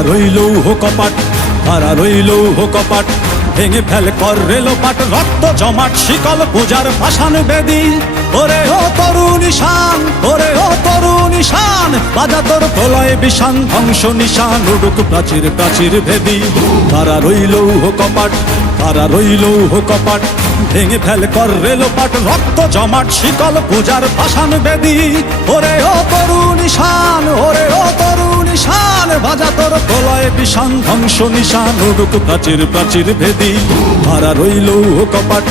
কারা রইল কপাট, কারা রইল কপাট, ভেঙে ফেল কর রেলোপাট, রক্ত জমাট শিকল পূজার পাষাণ বেদী। ওরে ও তরুণ ঈশান, ওরে ও তরুণ ঈশান, বাজা তোর প্রলয় বিষান, ধ্বংস নিশান উড়ুক প্রাচীর প্রাচীর ভেদী। কারা রইল কপাট, কারা রইল কপাট, ভেঙে ফেল কর রেলোপাট, রক্ত জমাট শিকল পূজার পাষাণ বেদী। ওরে ও তরুণ ঈশান, ওরে ও তরুণ ঈশান, বাজা তোর প্রলয় বিষান, ধ্বংস নিশান উড়ুক প্রাচীর প্রাচীর ভেদী। কারা রইল কপাট,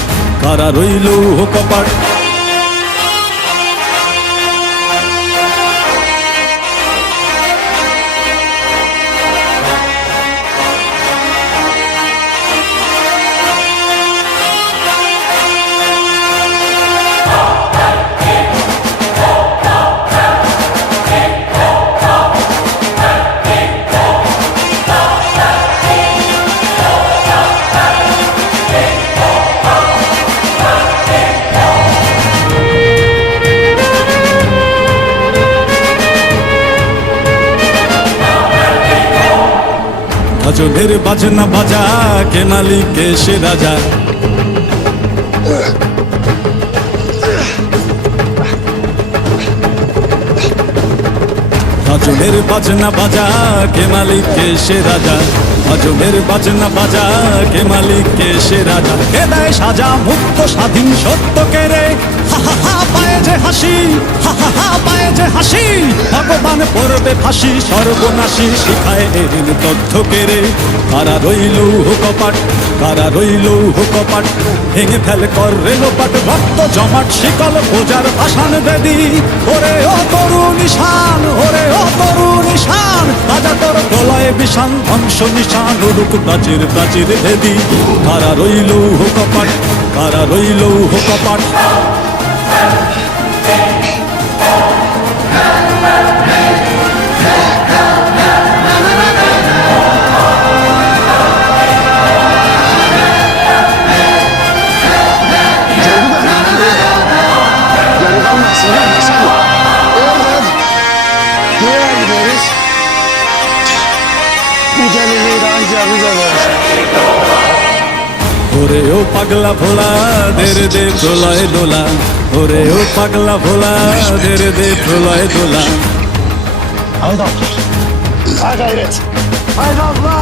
কারা রইল কপাট। গাজনের বাজনা বাজা, কে মালিক কে সে রাজা। গাজনের বাজনা বাজা, কে মালিক কে সে রাজা। গাজনের বাজনা বাজা, কে মালিক কে সে রাজা। কে দেয় সাজা মুক্ত স্বাধীন সত্য কে রে, হা হা হা পায়ে যে হাসি, হা হা হা পায়ে যে হাসি। ভগবান পড়বে ফাঁসি সর্বনাশী, শিখায় এদিন তথ্য কে রে। কারা রইল কপাট, কারা রইল কপাট, ভেঙে ফেল কর রেলোপাট, রক্ত জমাট শিকল পূজার পাষাণ বেদী। ওরে ও তরুণ ঈশান, ওরে ও তরুণ ঈশান, বাজা তোর প্রলয় বিষান, ধ্বংস নিশান উড়ুক প্রাচীর প্রাচীর ভেদী। কারা রইল কপাট, কারা রইল কপাট। ওরে ও পাগলা ভোলা, দেরে দে প্রলয় দোলা। ওরে ও পাগলা ভোলা, দেরে দে প্রলয় দোলা। Ha gayret. Haydi Allah.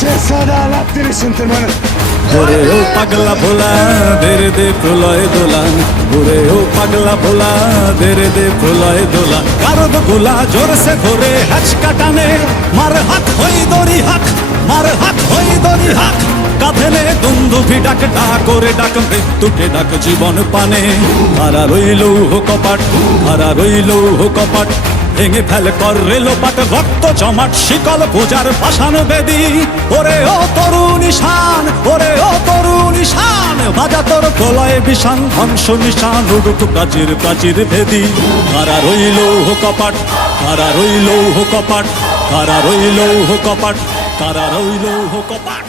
Şehzade Alaaddin'in tırmanın. ওরে ও পাগলা ভোলা, দেরে দে প্রলয় দোলা। ওরে ও পাগলা ভোলা, দেরে দে প্রলয় দোলা। কারদ গোলা জোরসে ধরে হ্যাচকা টানে, মার হাত হই দড়ি হাক, মার হাত হই দড়ি হাক। কাঁধেলে দুন্দুভি ডাক, ডাক করে ডাক মৃত্যুকে ডাক জীবন পানে। কারা রইল কপাট, কারা রইল কপাট, ভেঙে ফেল কর রেলোপাট, রক্ত জমাট শিকল পূজার পাষাণ বেদী। ওরে ও তরুণ ঈশান, ওরে ও তরুণ ঈশান, বাজা তোর প্রলয় বিষান, ধ্বংস নিশান উড়ুক প্রাচীর প্রাচীর ভেদী। কারা রইল কপাট, কারা রইল কপাট, কারা রইল কপাট, কারা রইল কপাট।